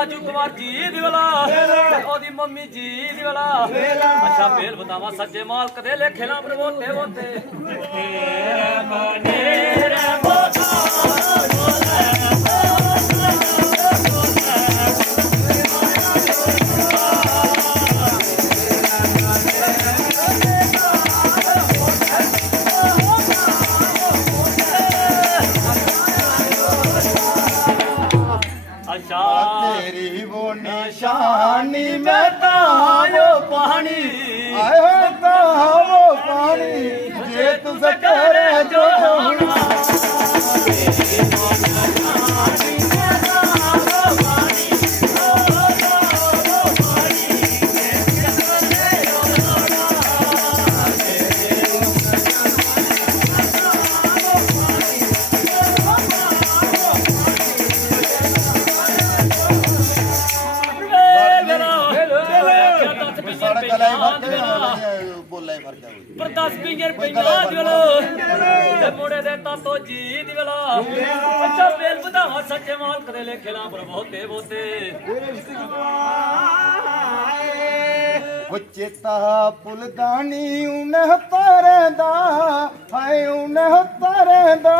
राजू कुमार जी दिवला ओदी मम्मी जी दिवला अच्छा बेल बतावा सच्चे मालक दे लेखे ना प्रभोते बोते तेरी वो निशानी में तायो पानी आए हो वो पानी जे तुझे करे जो होना पर 10 पिंगर पिंगा दिवलो ते मोड़े दे तातो जी दिवला अच्छा बेल बतावा सच्चे मालक दे लेखे ना प्रभोते बोते वो चेता पुलदानी उन्हें तरदा हाय उन्हें तरदा